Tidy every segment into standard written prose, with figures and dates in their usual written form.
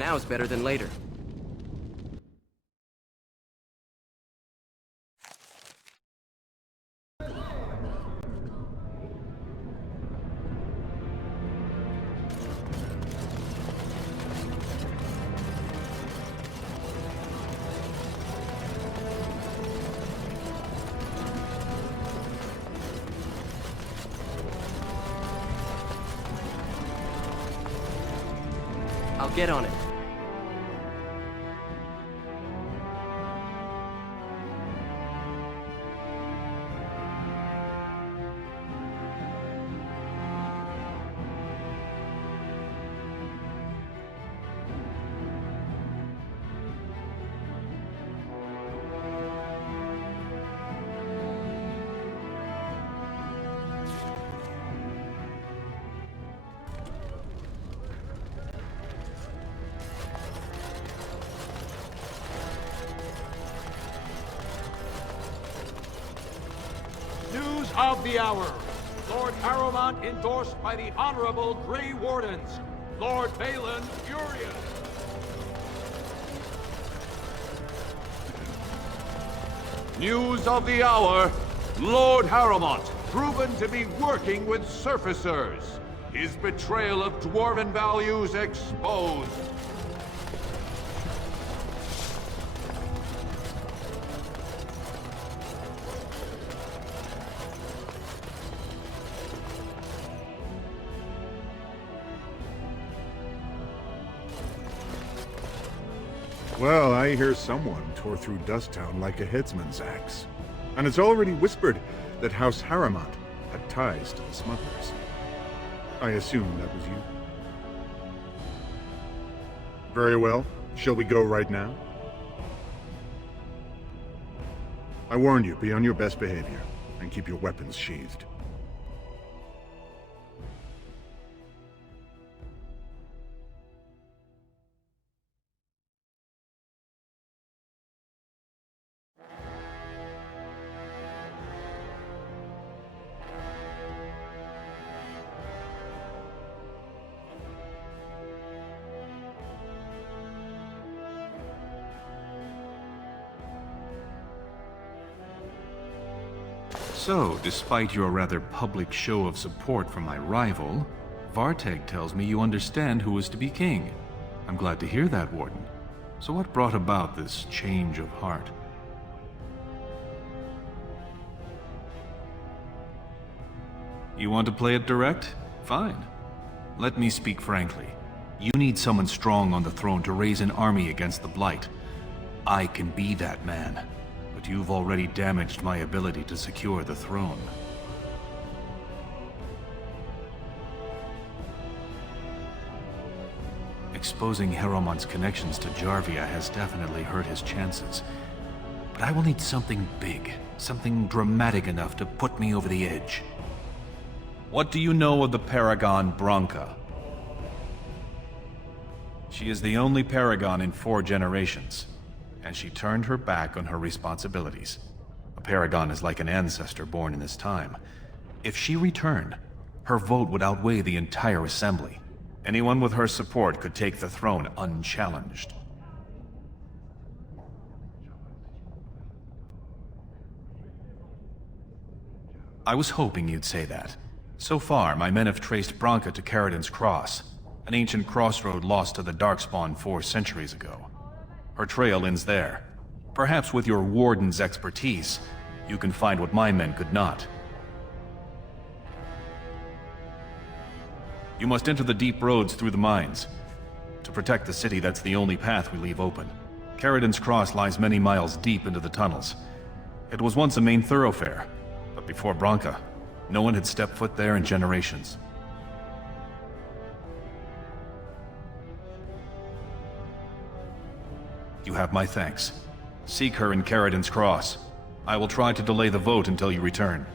Now's better than later. I'll get on it. News of the hour. Lord Harrowmont endorsed by the Honorable Grey Wardens. Lord Balin furious. News of the hour. Lord Harrowmont proven to be working with surfacers. His betrayal of Dwarven values exposed. Well, I hear someone tore through Dusttown like a headsman's axe. And it's already whispered that House Harrowmont had ties to the smugglers. I assume that was you. Very well. Shall we go right now? I warned you, be on your best behavior, and keep your weapons sheathed. So, despite your rather public show of support for my rival, Varteg tells me you understand who is to be king. I'm glad to hear that, Warden. So what brought about this change of heart? You want to play it direct? Fine. Let me speak frankly. You need someone strong on the throne to raise an army against the Blight. I can be that man. But you've already damaged my ability to secure the throne. Exposing Harrowmont's connections to Jarvia has definitely hurt his chances. But I will need something big, something dramatic enough to put me over the edge. What do you know of the Paragon Branka? She is the only Paragon in 4 generations. And she turned her back on her responsibilities. A Paragon is like an ancestor born in this time. If she returned, her vote would outweigh the entire assembly. Anyone with her support could take the throne unchallenged. I was hoping you'd say that. So far, my men have traced Branka to Caridin's Cross, an ancient crossroad lost to the Darkspawn 4 centuries ago. Her trail ends there. Perhaps with your Warden's expertise, you can find what my men could not. You must enter the deep roads through the mines. To protect the city, that's the only path we leave open. Caridin's Cross lies many miles deep into the tunnels. It was once a main thoroughfare, but before Branka, no one had stepped foot there in generations. You have my thanks. Seek her in Caridin's Cross. I will try to delay the vote until you return.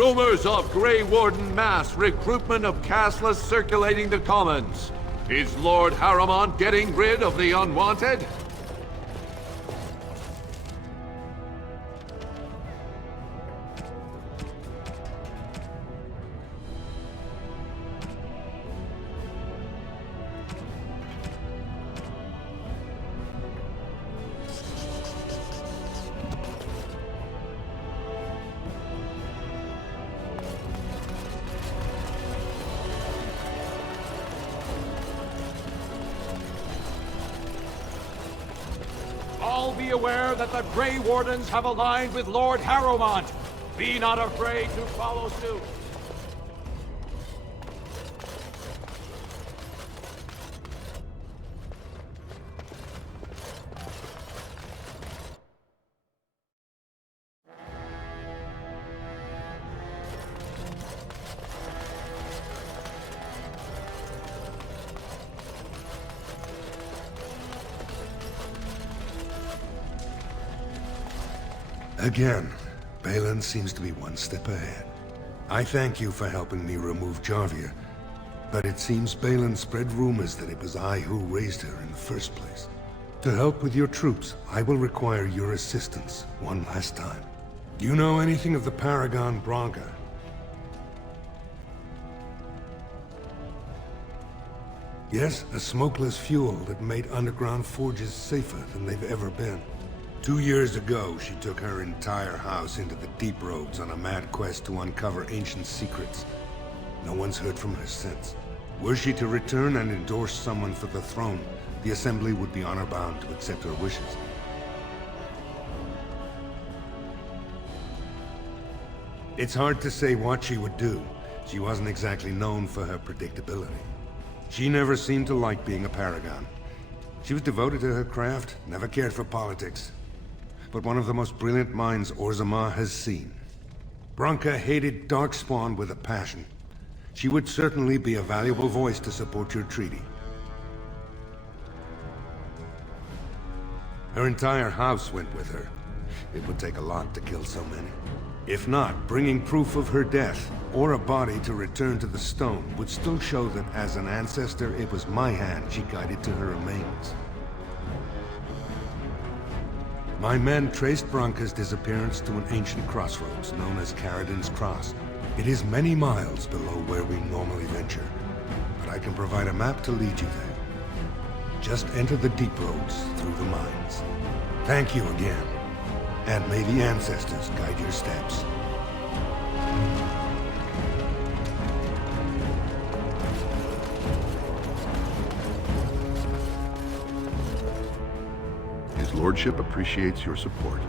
Rumors of Grey Warden mass recruitment of Castles circulating the commons. Is Lord Harrowmont getting rid of the unwanted? All be aware that the Grey Wardens have aligned with Lord Harrowmont. Be not afraid to follow suit. Again, Balin seems to be one step ahead. I thank you for helping me remove Jarvia, but it seems Balin spread rumors that it was I who raised her in the first place. To help with your troops, I will require your assistance one last time. Do you know anything of the Paragon Branka? Yes, a smokeless fuel that made underground forges safer than they've ever been. 2 years ago, she took her entire house into the Deep Roads on a mad quest to uncover ancient secrets. No one's heard from her since. Were she to return and endorse someone for the throne, the Assembly would be honor-bound to accept her wishes. It's hard to say what she would do. She wasn't exactly known for her predictability. She never seemed to like being a paragon. She was devoted to her craft, never cared for politics. But one of the most brilliant minds Orzammar has seen. Branka hated Darkspawn with a passion. She would certainly be a valuable voice to support your treaty. Her entire house went with her. It would take a lot to kill so many. If not, bringing proof of her death, or a body to return to the stone, would still show that as an ancestor, it was my hand she guided to her remains. My men traced Branka's disappearance to an ancient crossroads known as Caridin's Cross. It is many miles below where we normally venture, but I can provide a map to lead you there. Just enter the Deep Roads through the mines. Thank you again, and may the ancestors guide your steps. His Lordship appreciates your support.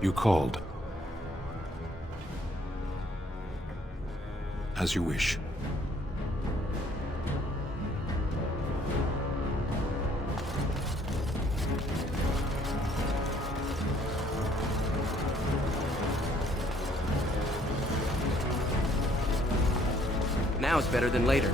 You called. As you wish. Now is better than later.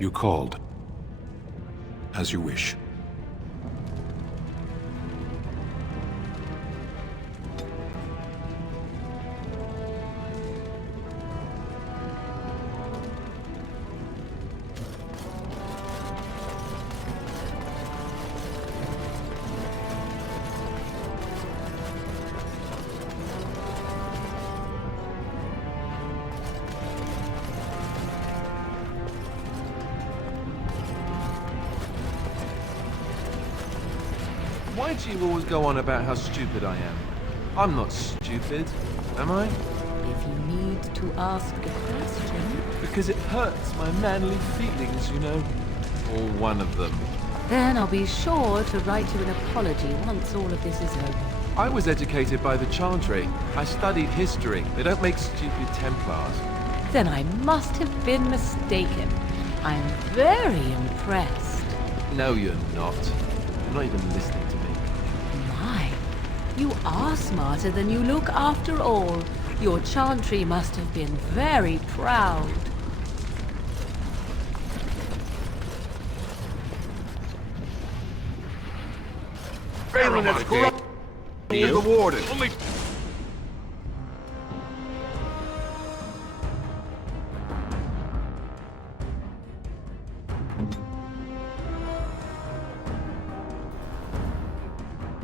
You called. As you wish. Why do you always go on about how stupid I am? I'm not stupid, am I? If you need to ask a question, Because it hurts my manly feelings, you know. Or one of them. then I'll be sure to write you an apology once all of this is over. I was educated by the Chantry. I studied history. They don't make stupid Templars. Then I must have been mistaken. I'm very impressed. No, you're not. You're not even listening to me. My, you are smarter than you look after all. Your Chantry must have been very proud. Phelan has corrupted the Warden. Only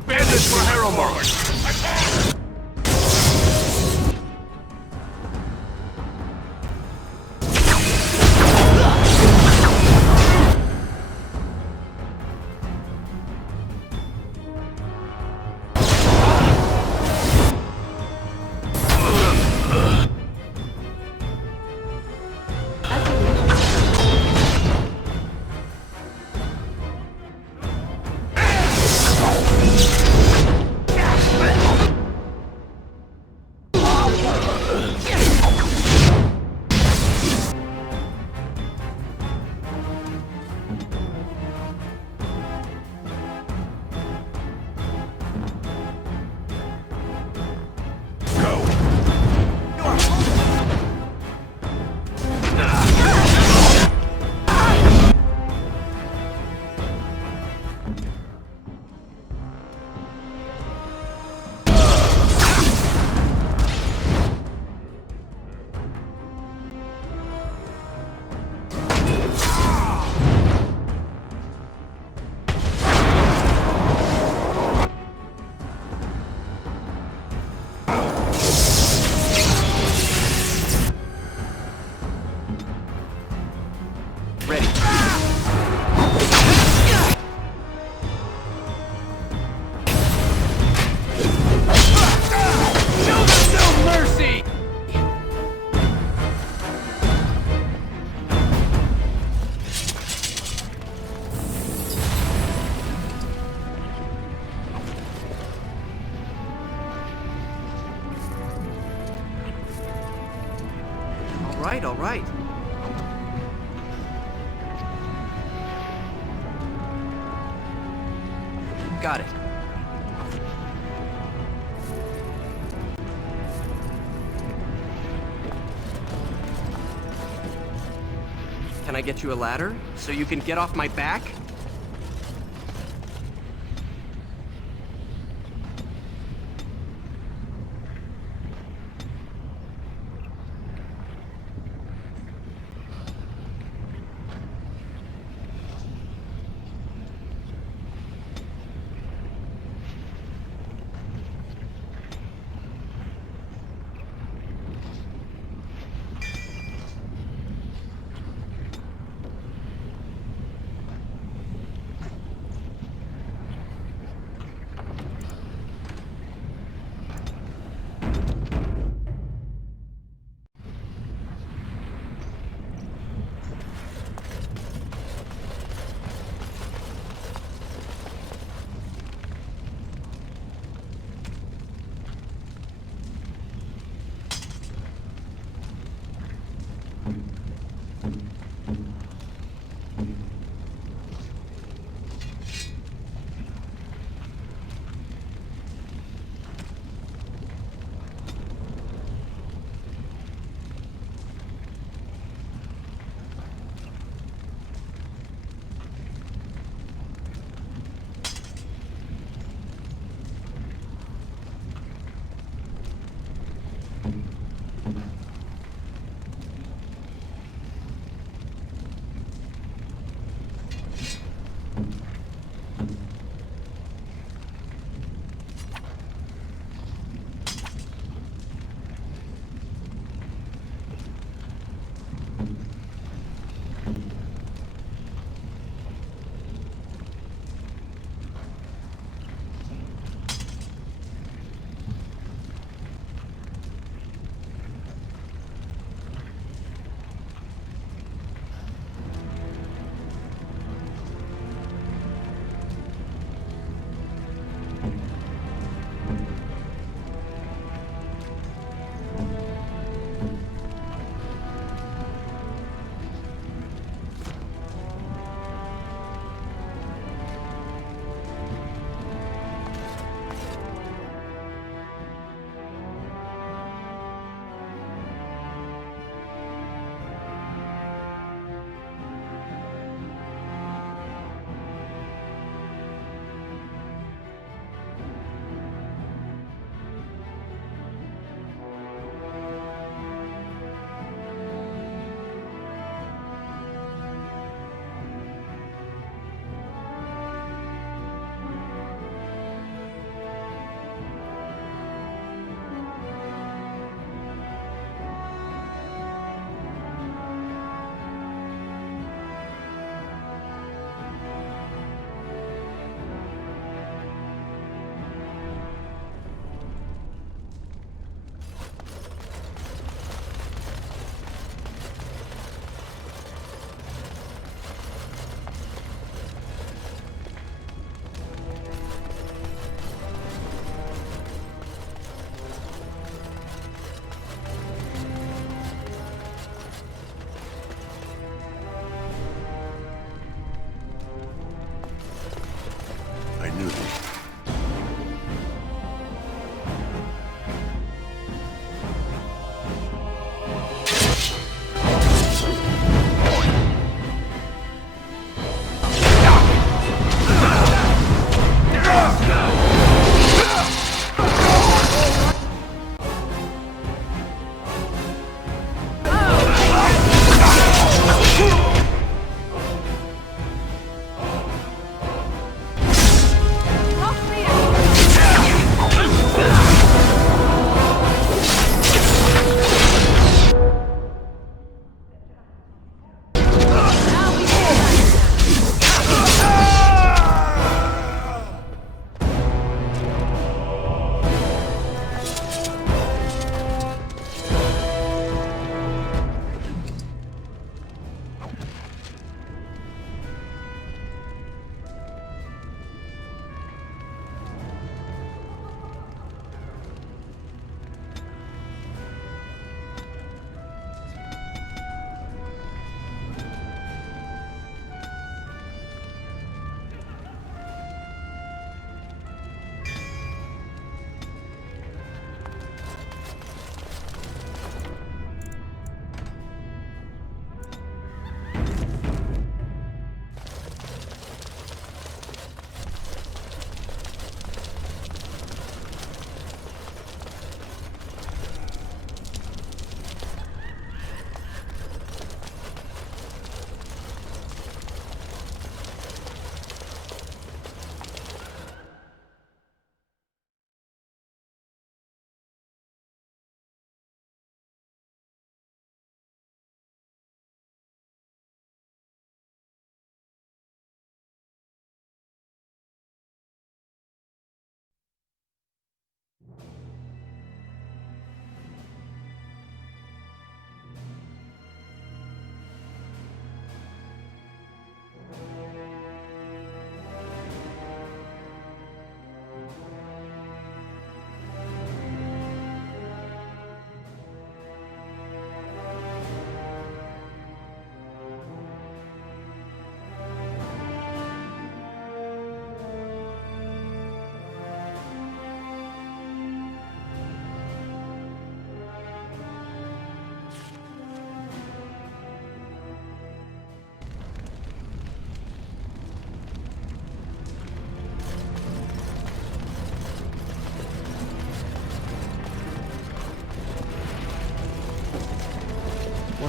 bandits for Harrowmont. Ready. Show them no mercy! All right. Got it. Can I get you a ladder so you can get off my back?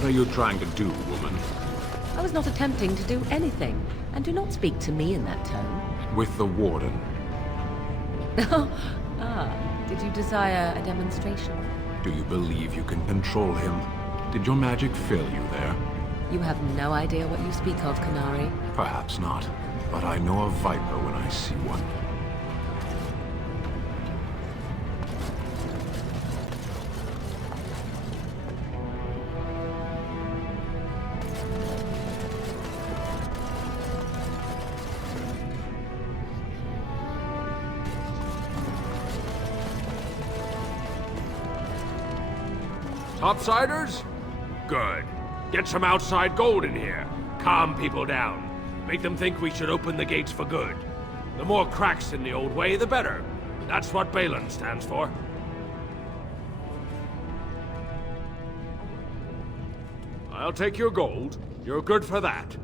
are you trying to do, woman? I was not attempting to do anything, and do not speak to me in that tone. With the Warden. Did you desire a demonstration? Do you believe you can control him? Did your magic fail you there? You have no idea what you speak of, Canary. Perhaps not, but I know a viper when I see one. Topsiders? Good. Get some outside gold in here. Calm people down. Make them think we should open the gates for good. The more cracks in the old way, the better. That's what Balin stands for. I'll take your gold. You're good for that.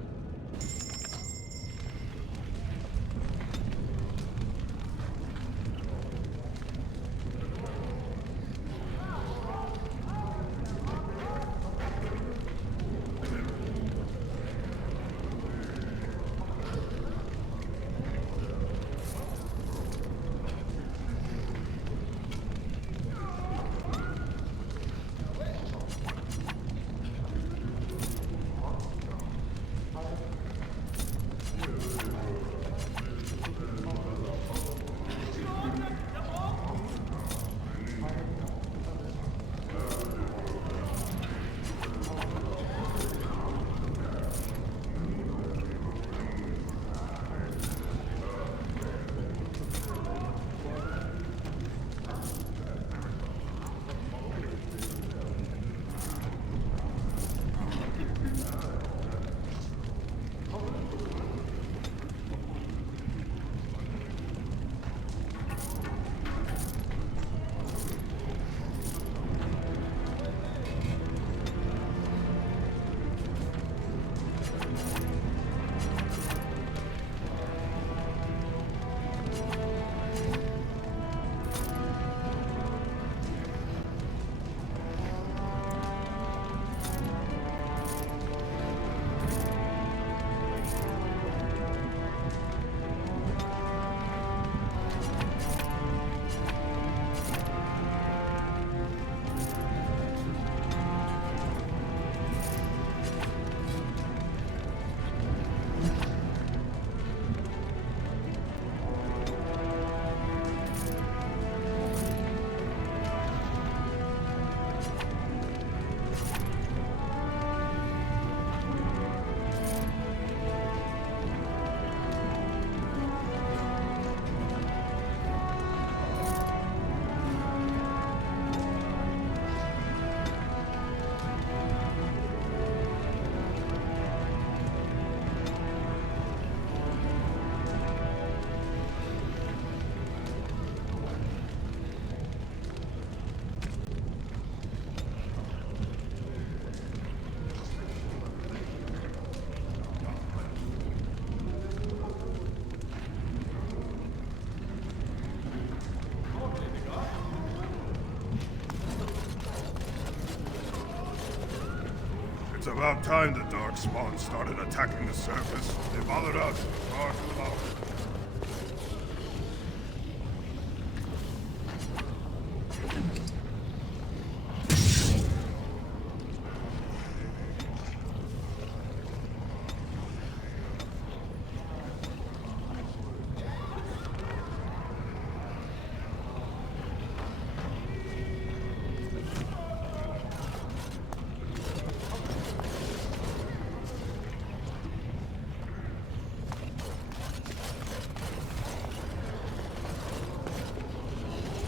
It's about time the Darkspawn started attacking the surface. They bothered us far too long.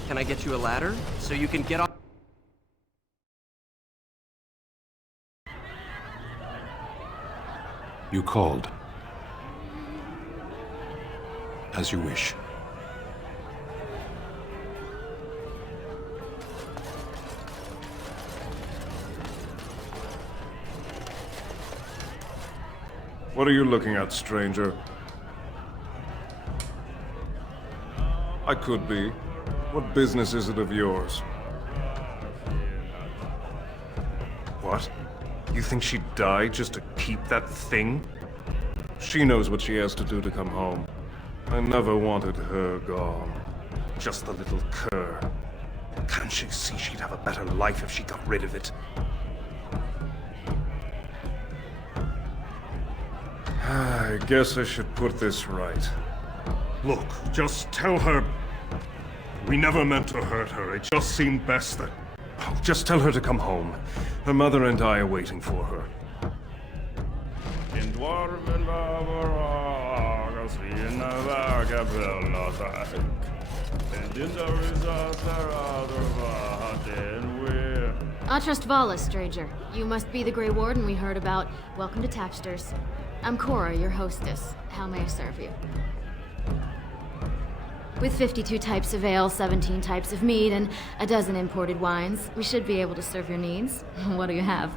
Can I get you a ladder so you can get on? You called. As you wish. What are you looking at, stranger? I could be. What business is it of yours? What? You think she'd die just to keep that thing? She knows what she has to do to come home. I never wanted her gone. Just the little cur. Can't she see she'd have a better life if she got rid of it? I guess I should put this right. Look, just tell her... We never meant to hurt her. It just seemed best that... Oh, just tell her to come home. Her mother and I are waiting for her. Atrust Vala, stranger. You must be the Grey Warden we heard about. Welcome to Tapsters. I'm Cora, your hostess. How may I serve you? With 52 types of ale, 17 types of mead, and a dozen imported wines, we should be able to serve your needs. What do you have?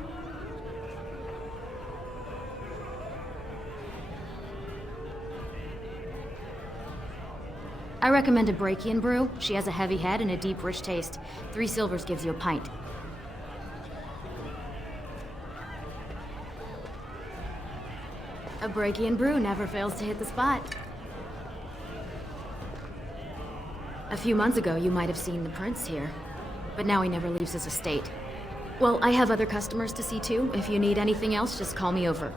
I recommend a Brakian brew. She has a heavy head and a deep, rich taste. 3 silvers gives you a pint. A Brakian brew never fails to hit the spot. A few months ago, you might have seen the prince here, but now he never leaves his estate. Well, I have other customers to see too. If you need anything else, just call me over.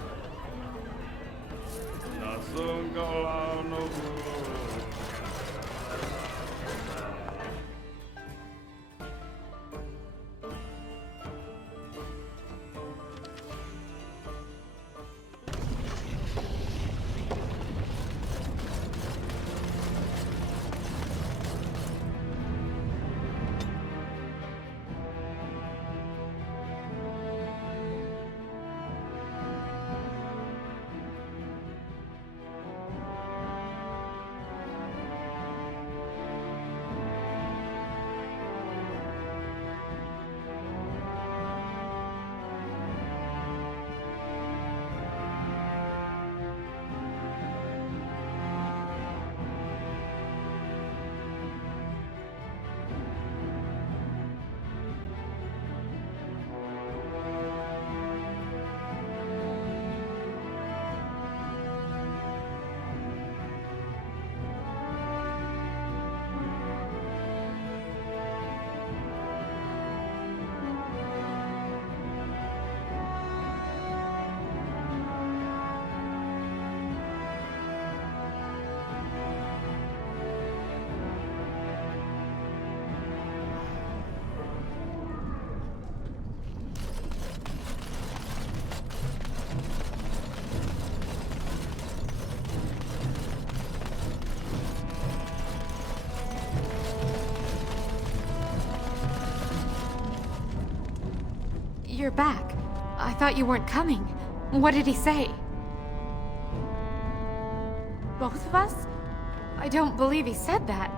You're back. I thought you weren't coming. What did he say? Both of us? I don't believe he said that.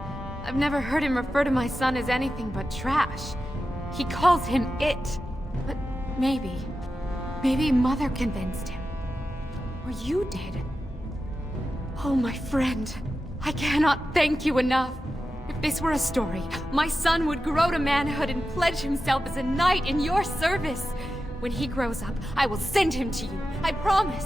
I've never heard him refer to my son as anything but trash. He calls him it. But maybe Mother convinced him. Or you did. Oh, my friend. I cannot thank you enough. If this were a story, my son would grow to manhood and pledge himself as a knight in your service. When he grows up, I will send him to you. I promise.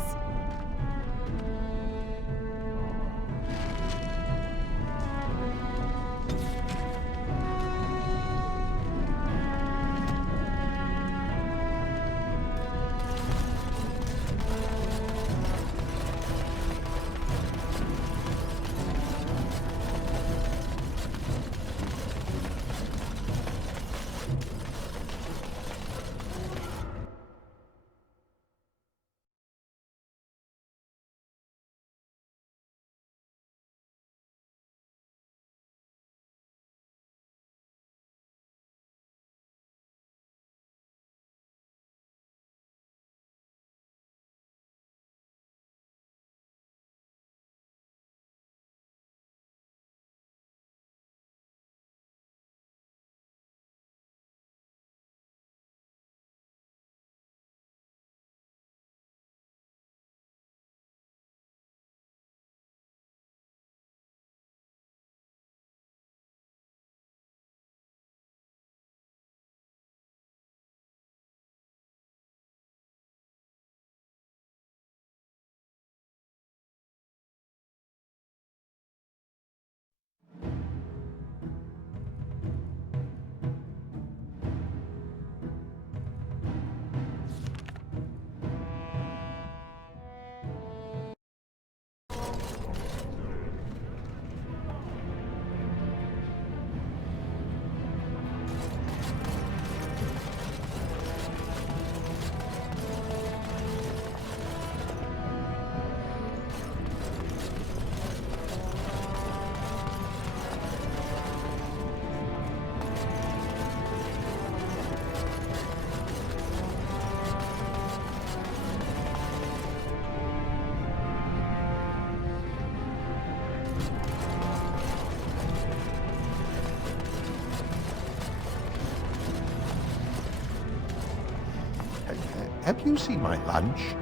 Have you seen my lunch?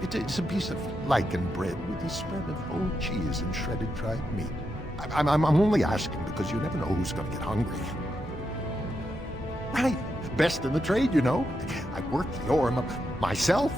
It's a piece of lichen bread with a spread of old cheese and shredded dried meat. I'm only asking because you never know who's going to get hungry. Right. Best in the trade, you know. I worked the ore myself.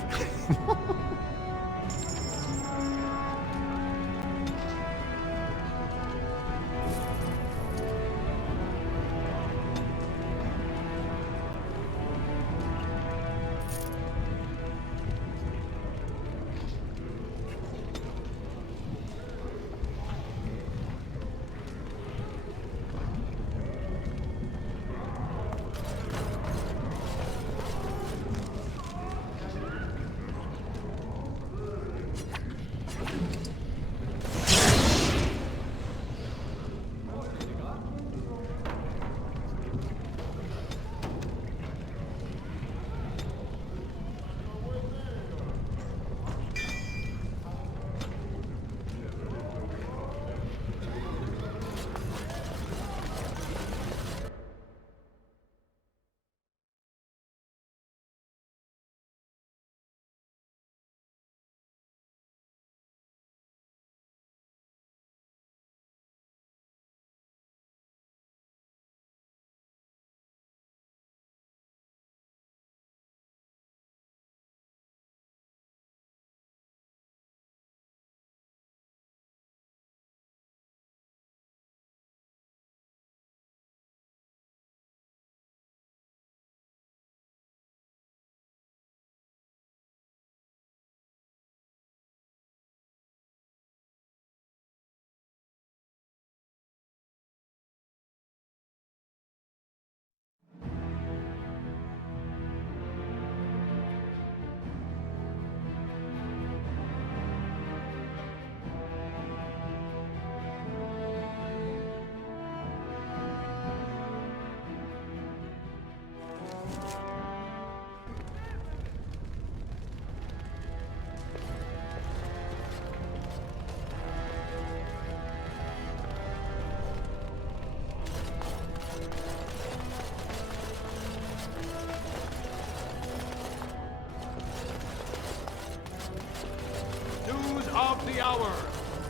Of the hour.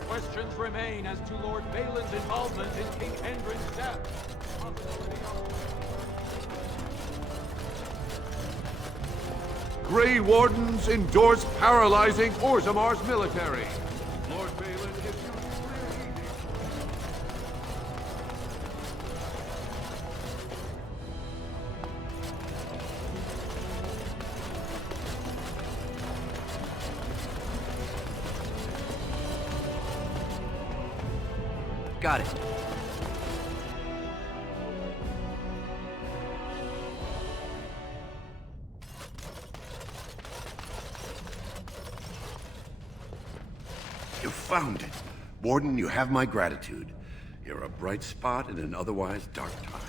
Questions remain as to Lord Balin's involvement in King Endrin's death. Grey Wardens endorse paralyzing Orzamar's military. Lord Balin issues clear edict. Got it. You found it. Warden, you have my gratitude. You're a bright spot in an otherwise dark time.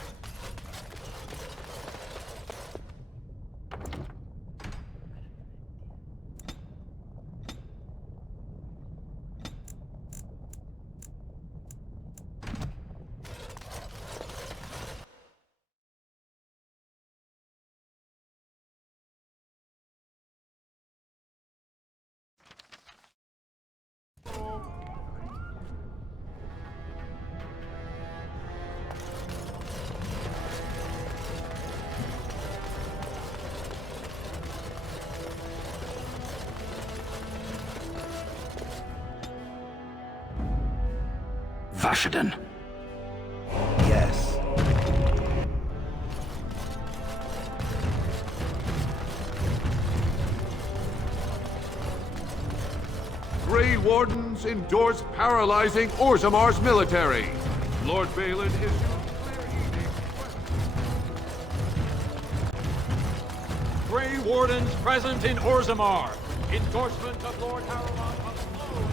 Vashaden. Yes. Grey Wardens endorse paralyzing Orzamar's military. Lord Balin issues clear edict. Grey Wardens present in Orzamar. Endorsement of Lord Harrowmont of flow.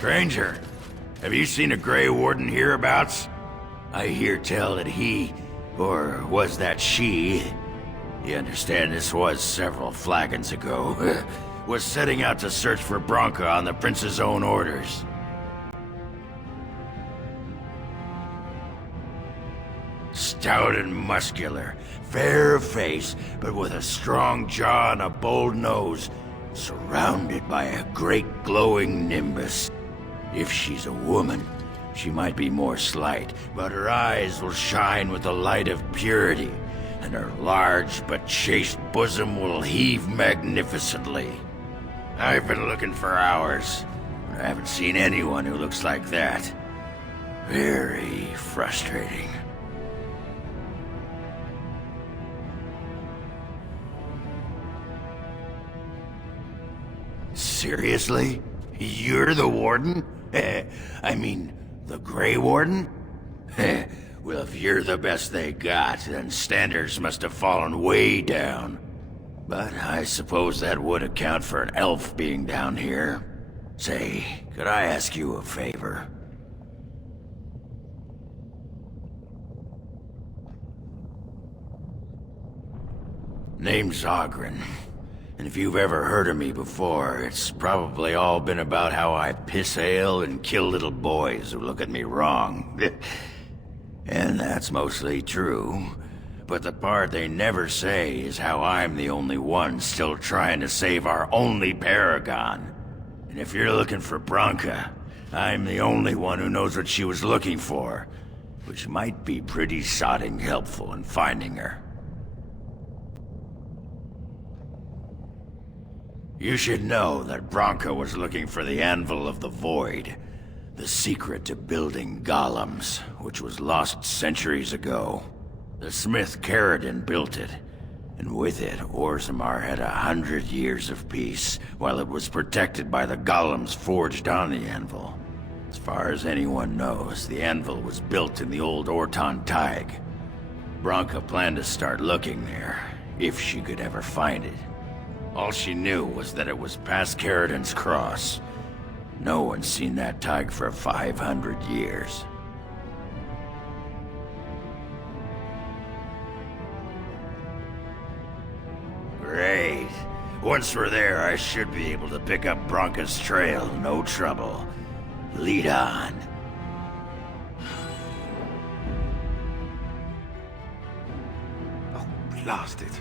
Stranger, have you seen a Grey Warden hereabouts? I hear tell that he, or was that she, you understand this was several flagons ago, was setting out to search for Branka on the Prince's own orders. Stout and muscular, fair of face, but with a strong jaw and a bold nose, surrounded by a great glowing nimbus. If she's a woman, she might be more slight, but her eyes will shine with the light of purity, and her large but chaste bosom will heave magnificently. I've been looking for hours, but I haven't seen anyone who looks like that. Very frustrating. Seriously? You're the Warden? I mean, the Grey Warden? Well, if you're the best they got, then standards must have fallen way down. But I suppose that would account for an elf being down here. Say, could I ask you a favor? Name's Oghren. And if you've ever heard of me before, it's probably all been about how I piss ale and kill little boys who look at me wrong. And that's mostly true. But the part they never say is how I'm the only one still trying to save our only paragon. And if you're looking for Branka, I'm the only one who knows what she was looking for, which might be pretty sodding helpful in finding her. You should know that Branka was looking for the Anvil of the Void, the secret to building golems, which was lost centuries ago. The smith Caridin built it, and with it, Orzammar had 100 years of peace, while it was protected by the golems forged on the Anvil. As far as anyone knows, the Anvil was built in the old Orton Thaig. Branka planned to start looking there, if she could ever find it. All she knew was that it was past Caridin's cross. No one's seen that Thaig for 500 years. Great. Once we're there, I should be able to pick up Branka's trail, no trouble. Lead on. Oh, blast it.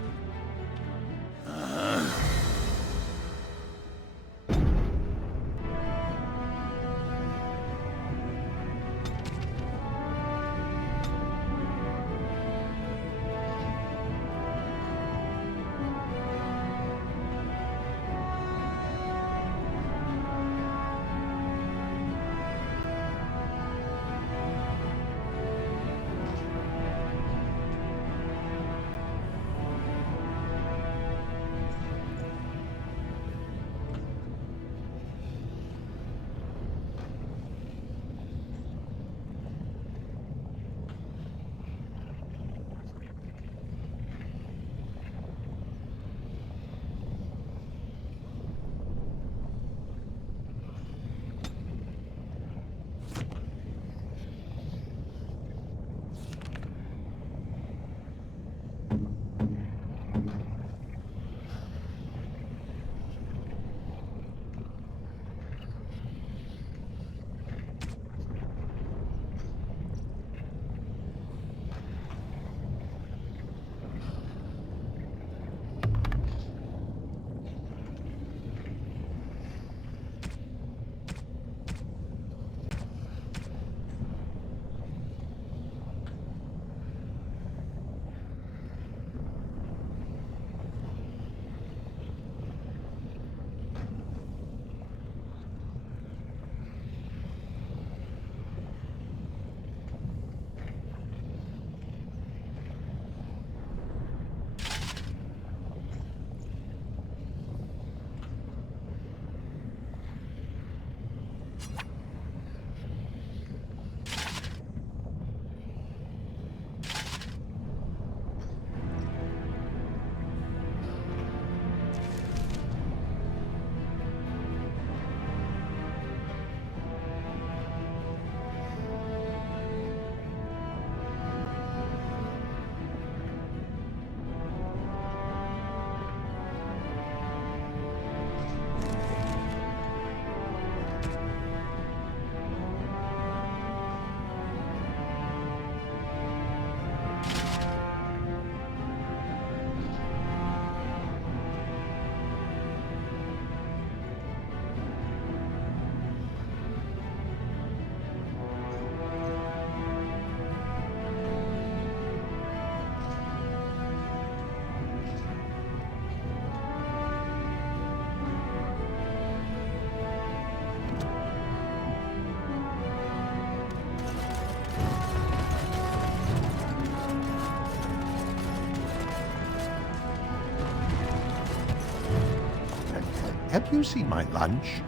Have you seen my lunch?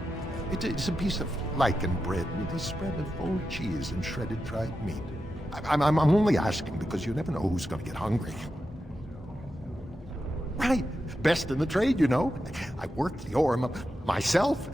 It's a piece of lichen bread with a spread of old cheese and shredded dried meat. I'm only asking because you never know who's going to get hungry. Right. Best in the trade, you know. I work the ore myself.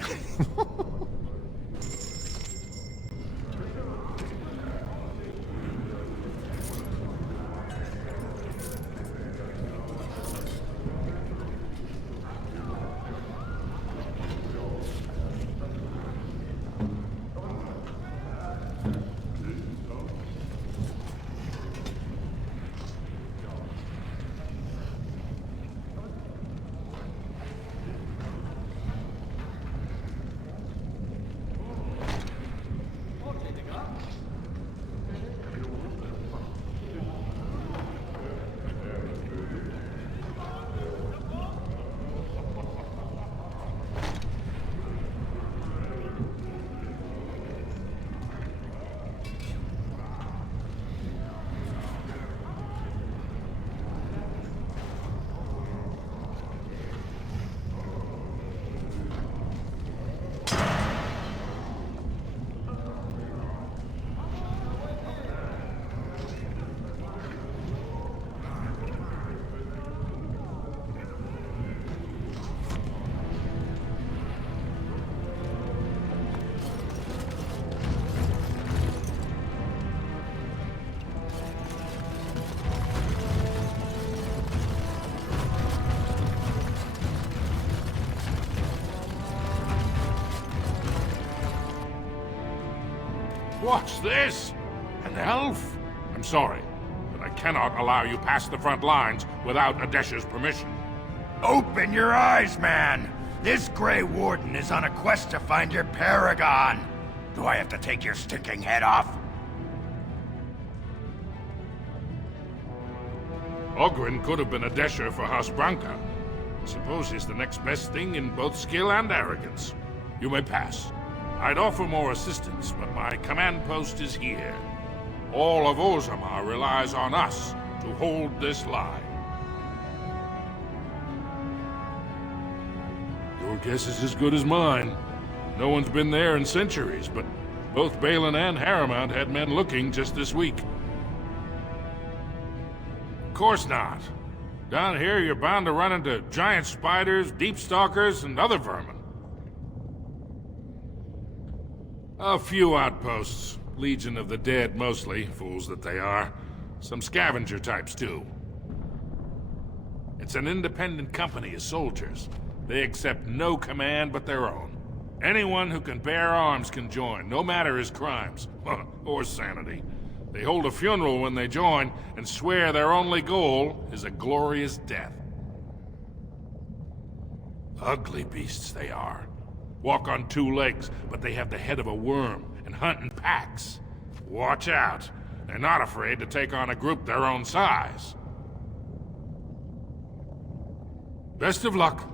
What's this? An elf? I'm sorry, but I cannot allow you past the front lines without Adesha's permission. Open your eyes, man! This Grey Warden is on a quest to find your paragon! Do I have to take your stinking head off? Oghren could have been Adesha for House Branca. I suppose he's the next best thing in both skill and arrogance. You may pass. I'd offer more assistance, but my command post is here. All of Orzammar relies on us to hold this line. Your guess is as good as mine. No one's been there in centuries, but both Balin and Harrowmont had men looking just this week. Of course not. Down here, you're bound to run into giant spiders, deep stalkers, and other vermin. A few outposts. Legion of the Dead, mostly. Fools that they are. Some scavenger types, too. It's an independent company of soldiers. They accept no command but their own. Anyone who can bear arms can join, no matter his crimes. Or sanity. They hold a funeral when they join, and swear their only goal is a glorious death. Ugly beasts they are. Walk on two legs, but they have the head of a worm, and hunt in packs. Watch out. They're not afraid to take on a group their own size. Best of luck.